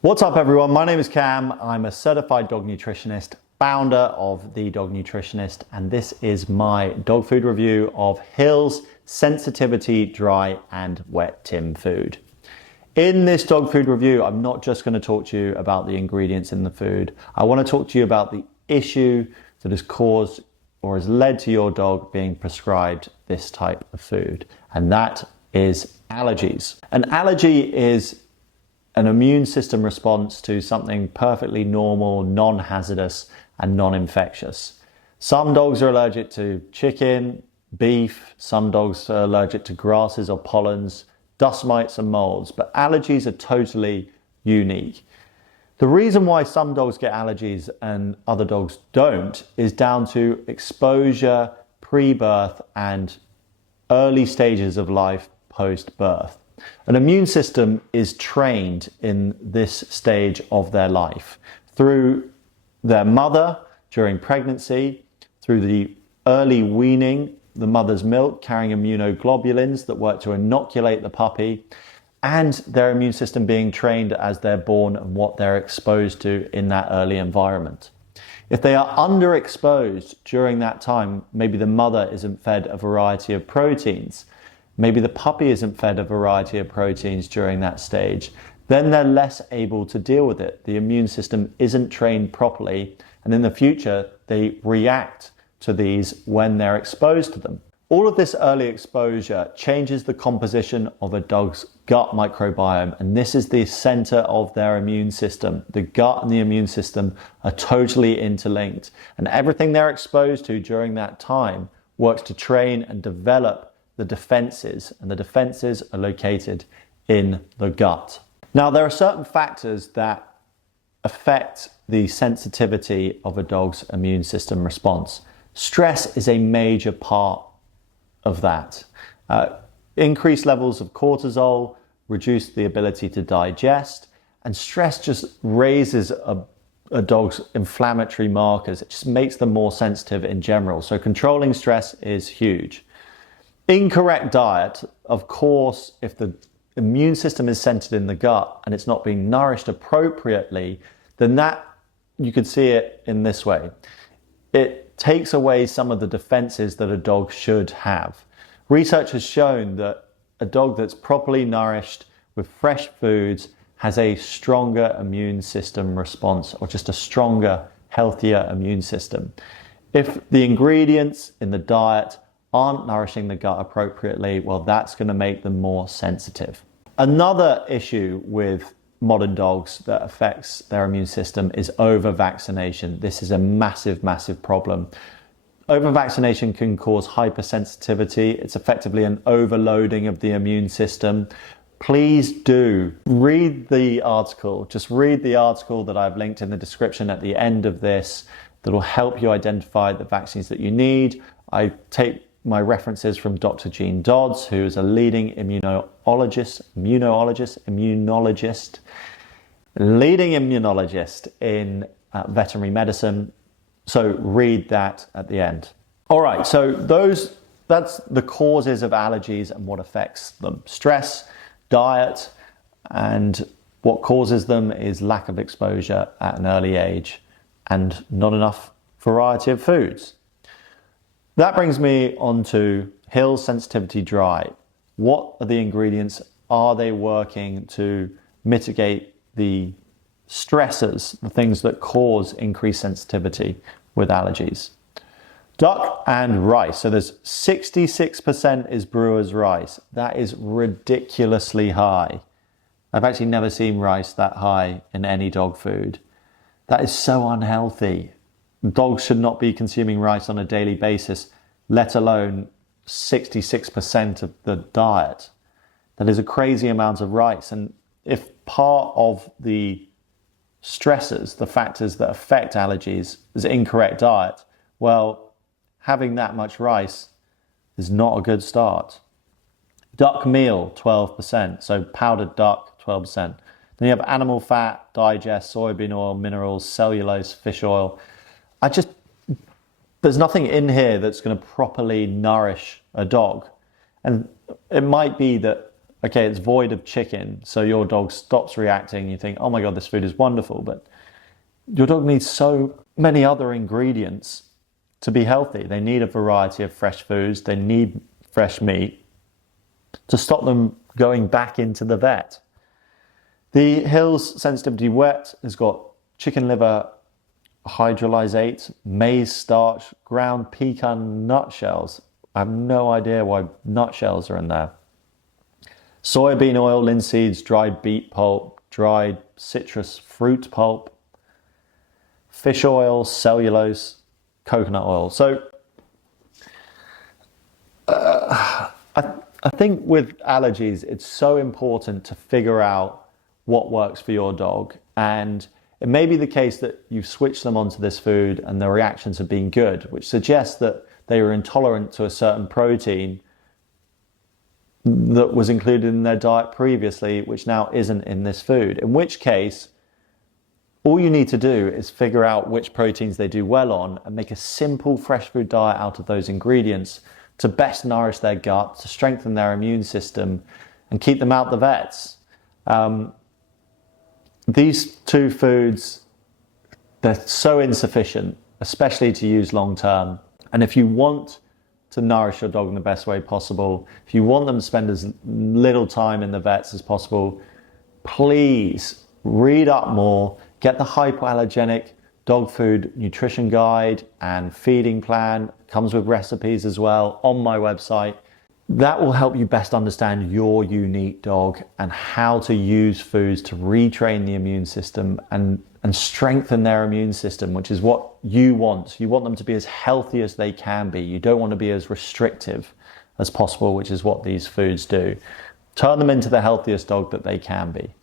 What's up everyone, my name is Cam. I'm a certified dog nutritionist, founder of the Dog Nutritionist, and this is my dog food review of Hill's Sensitivity Dry and Wet Tim Food. In this dog food review, I'm not just going to talk to you about the ingredients in the food. I want to talk to you about the issue that has caused or has led to your dog being prescribed this type of food, and that is allergies. An allergy is an immune system response to something perfectly normal, non-hazardous and non-infectious. Some dogs are allergic to chicken, beef, some dogs are allergic to grasses or pollens, dust mites and molds, but allergies are totally unique. The reason why some dogs get allergies and other dogs don't is down to exposure pre-birth and early stages of life post-birth. An immune system is trained in this stage of their life through their mother during pregnancy, through the early weaning, the mother's milk carrying immunoglobulins that work to inoculate the puppy, and their immune system being trained as they're born and what they're exposed to in that early environment. If they are underexposed during that time, maybe the mother isn't fed a variety of proteins, maybe the puppy isn't fed a variety of proteins during that stage, then they're less able to deal with it. The immune system isn't trained properly, and in the future, they react to these when they're exposed to them. All of this early exposure changes the composition of a dog's gut microbiome, and this is the center of their immune system. The gut and the immune system are totally interlinked, and everything they're exposed to during that time works to train and develop the defenses, and the defenses are located in the gut. Now, there are certain factors that affect the sensitivity of a dog's immune system response. Stress is a major part of that. Increased levels of cortisol reduce the ability to digest, and stress just raises a dog's inflammatory markers. It just makes them more sensitive in general. So controlling stress is huge. Incorrect diet, of course, if the immune system is centered in the gut and it's not being nourished appropriately, then that, you could see it in this way. It takes away some of the defenses that a dog should have. Research has shown that a dog that's properly nourished with fresh foods has a stronger immune system response, or just a stronger, healthier immune system. If the ingredients in the diet aren't nourishing the gut appropriately, well, that's going to make them more sensitive. Another issue with modern dogs that affects their immune system is over-vaccination. This is a massive, massive problem. Over-vaccination can cause hypersensitivity. It's effectively an overloading of the immune system. Please do read the article. Just read the article that I've linked in the description at the end of this that will help you identify the vaccines that you need. I take my references from Dr. Jean Dodds, who is a leading immunologist in veterinary medicine. So read that at the end. All right, so that's the causes of allergies and what affects them. Stress, diet, and what causes them is lack of exposure at an early age and not enough variety of foods. That brings me on to Hill's Sensitivity Dry. What are the ingredients? Are they working to mitigate the stressors, the things that cause increased sensitivity with allergies? Duck and rice. So there's 66% is brewer's rice. That is ridiculously high. I've actually never seen rice that high in any dog food. That is so unhealthy. Dogs should not be consuming rice on a daily basis, let alone 66% of the diet. That is a crazy amount of rice. And if part of the stressors, the factors that affect allergies, is incorrect diet, well, having that much rice is not a good start. Duck meal, 12%. So powdered duck, 12%. Then you have animal fat, digest, soybean oil, minerals, cellulose, fish oil. There's nothing in here that's going to properly nourish a dog. And it might be that okay, it's void of chicken, so your dog stops reacting. You think, oh my God, this food is wonderful, but your dog needs so many other ingredients to be healthy. They need a variety of fresh foods. They need fresh meat to stop them going back into the vet. The Hills Sensitivity Wet has got chicken liver hydrolysate, maize starch, ground pecan nutshells. I have no idea why nutshells are in there. Soybean oil, linseeds, dried beet pulp, dried citrus fruit pulp, fish oil, cellulose, coconut oil. So I think with allergies, it's so important to figure out what works for your dog. And it may be the case that you've switched them onto this food and the reactions have been good, which suggests that they were intolerant to a certain protein that was included in their diet previously, which now isn't in this food. In which case, all you need to do is figure out which proteins they do well on and make a simple fresh food diet out of those ingredients to best nourish their gut, to strengthen their immune system and keep them out the vets. These two foods, they're so insufficient, especially to use long term. And if you want to nourish your dog in the best way possible, if you want them to spend as little time in the vets as possible, please read up more, get the hypoallergenic dog food nutrition guide and feeding plan. Comes with recipes as well on my website. That will help you best understand your unique dog and how to use foods to retrain the immune system and strengthen their immune system, which is what you want. You want them to be as healthy as they can be. You don't want to be as restrictive as possible, which is what these foods do. Turn them into the healthiest dog that they can be.